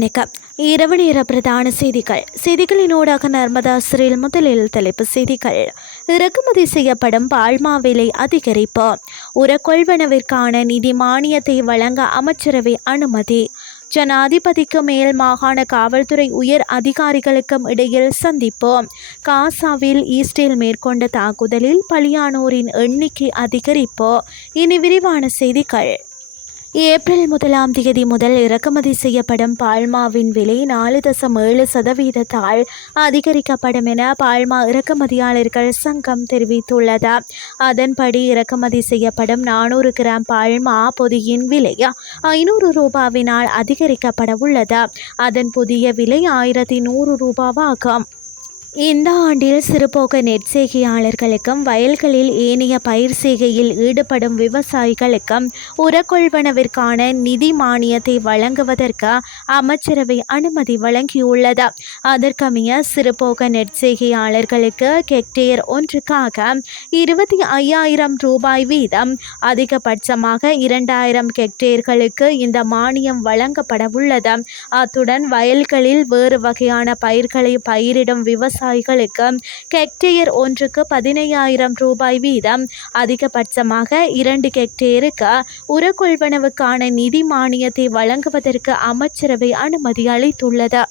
வணக்கம் இரவு நேர பிரதான செய்திகள். செய்திகளினூடாக நர்மதா சிறில் முதலில் தலைப்பு செய்திகள். இறக்குமதி செய்யப்படும் பால்மா விலை அதிகரிப்பு. உரக்கொள்வனவிற்கான நிதி மானியத்தை வழங்க அமைச்சரவை அனுமதி. ஜனாதிபதிக்கு மேல் மாகாண காவல்துறை உயர் அதிகாரிகளுக்கும் இடையில் சந்திப்பு. காசாவில் ஈஸ்டேல் மேற்கொண்ட தாக்குதலில் பலியானோரின் எண்ணிக்கை அதிகரிப்பு. இனி விரிவான செய்திகள். ஏப்ரல் முதலாம் தேதி முதல் இறக்குமதி செய்யப்படும் பால்மாவின் விலை நாலு தசம் ஏழு சதவீதத்தால் அதிகரிக்கப்படும் என பால்மா இறக்குமதியாளர்கள் சங்கம் தெரிவித்துள்ளது. அதன்படி இறக்குமதி செய்யப்படும் நானூறு கிராம் பால்மா பொதியின் விலை ஐநூறு ரூபாவினால் அதிகரிக்கப்பட உள்ளது. அதன் புதிய விலை ஆயிரத்தி நூறு ரூபாவாகும். இந்த ஆண்டில் சிறுபோக நெற்செய்கையாளர்களுக்கும் வயல்களில் ஏனைய பயிர் செய்கையில் ஈடுபடும் விவசாயிகளுக்கும் உரக்கொள்வனவிற்கான நிதி மானியத்தை வழங்குவதற்கு அமைச்சரவை அனுமதி வழங்கியுள்ளது. அதற்கமைய சிறுபோக நெற்செய்கையாளர்களுக்கு ஹெக்டேர் ஒன்றுக்காக இருபத்தி ஐயாயிரம் ரூபாய் வீதம் அதிகபட்சமாக இரண்டாயிரம் ஹெக்டேர்களுக்கு இந்த மானியம் வழங்கப்பட உள்ளது அத்துடன் வயல்களில் வேறு வகையான பயிர்களை பயிரிடும் விவசாய விவசாயிகளுக்கு ஹெக்டேயர் ஒன்றுக்கு பதினையாயிரம் ரூபாய் வீதம். அதிகபட்சமாக இரண்டு ஹெக்டேருக்கு உரக்கொள்வனவுக்கான நிதி மானியத்தை வழங்குவதற்கு அமைச்சரவை அனுமதி அளித்துள்ளது.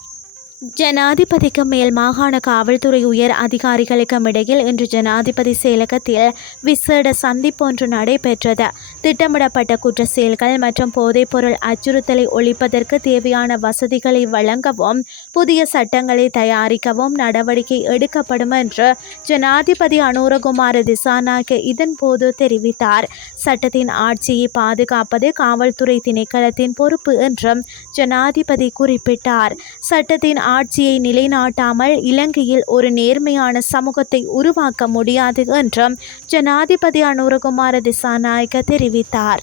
ஜனாதிபதிக்கு மேல் மாகாண காவல்துறை உயர் அதிகாரிகளுக்கும் இடையில் இன்று ஜனாதிபதி செயலகத்தில் விசேட சந்திப்பு ஒன்று நடைபெற்றது. திட்டமிடப்பட்ட குற்ற செயல்கள் மற்றும் போதைப்பொருள் அச்சுறுத்தலை ஒழிப்பதற்கு தேவையான வசதிகளை வழங்கவும் புதிய சட்டங்களை தயாரிக்கவும் நடவடிக்கை எடுக்கப்படும் என்று ஜனாதிபதி அனுரகுமார திசாநாயக்க இதன்போது தெரிவித்தார். சட்டத்தின் ஆட்சியை பாதுகாப்பது காவல்துறை திணைக்களத்தின் பொறுப்பு என்றும் ஜனாதிபதி குறிப்பிட்டார். சட்டத்தின் ஆட்சியை நிலைநாட்டாமல் இலங்கையில் ஒரு நேர்மையான சமூகத்தை உருவாக்க முடியாது என்றும் ஜனாதிபதி அனுரகுமார திசாநாயக்க தெரிவித்தார். தெரிவித்தார்.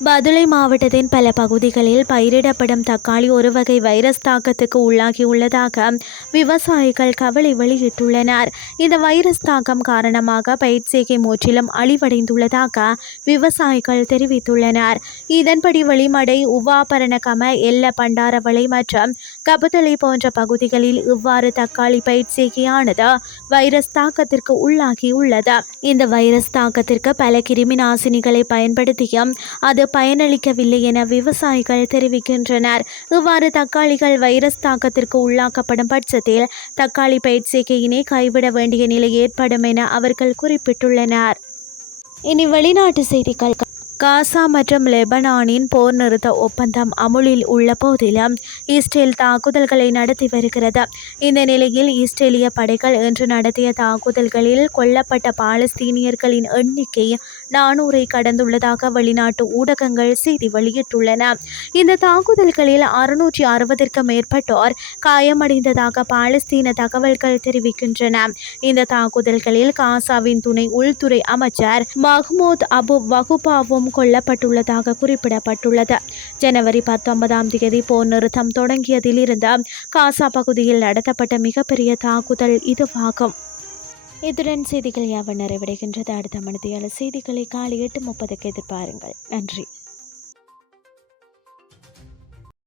பதுளை மாவட்டத்தின் பல பகுதிகளில் பயிரிடப்படும் தக்காளி ஒரு வகை வைரஸ் தாக்கத்துக்கு உள்ளாகியுள்ளதாக விவசாயிகள் கவலை வெளியிட்டுள்ளனர். இந்த வைரஸ் தாக்கம் காரணமாக பயிர் செய்கை முற்றிலும் அழிவடைந்துள்ளதாக விவசாயிகள் தெரிவித்துள்ளனர். இதன்படி வெளிமடை உவாபரணகம எல்ல பண்டாரவளை மற்றும் கபுதலை போன்ற பகுதிகளில் இவ்வாறு தக்காளி பயிர் செய்கையானது வைரஸ் தாக்கத்திற்கு உள்ளாகியுள்ளது இந்த வைரஸ் தாக்கத்திற்கு பல கிருமி நாசினிகளை பயன்படுத்தியும் அது பயனளிக்கவில்லை என விவசாயிகள் தெரிவிக்கின்றனர். இவ்வாறு தக்காளிகள் வைரஸ் தாக்கத்திற்கு உள்ளாக்கப்படும் பட்சத்தில் தக்காளி பயிற்சிக்கையினை கைவிட வேண்டிய நிலை ஏற்படும் என அவர்கள் குறிப்பிட்டுள்ளனர். இனி வெளிநாட்டு செய்திகள். காசா மற்றும் லெபனானின் போர் நிறுத்த ஒப்பந்தம் அமுலில் உள்ள போதிலும் இஸ்ரேல் தாக்குதல்களை நடத்தி வருகிறது. இந்த நிலையில் இஸ்ரேலிய படைகள் இன்று நடத்திய தாக்குதல்களில் கொல்லப்பட்ட பாலஸ்தீனியர்களின் எண்ணிக்கை நானூறை கடந்துள்ளதாக வெளிநாட்டு ஊடகங்கள் செய்தி வெளியிட்டுள்ளன. இந்த தாக்குதல்களில் அறுநூற்றி அறுபதற்கும் மேற்பட்டோர் காயமடைந்ததாக பாலஸ்தீன தகவல்கள் தெரிவிக்கின்றன. இந்த தாக்குதல்களில் காசாவின் துணை உள்துறை அமைச்சர் மஹ்மூத் அபு வகுபாவும் கொல்லப்பட்டுள்ளதாக குறிப்பிடப்பட்டுள்ளது. ஜனவரி பத்தொன்பதாம் தேதி போர் நிறுத்தம் தொடங்கியதிலிருந்து காசா பகுதியில் நடத்தப்பட்ட மிகப்பெரிய தாக்குதல் இதுவாகும். இத்துடன் செய்திகள் யாவை நிறைவடைகின்றது. அடுத்த மணித்தியால செய்திகளை காலை எட்டு முப்பதுக்கு எதிர்பாருங்கள். நன்றி.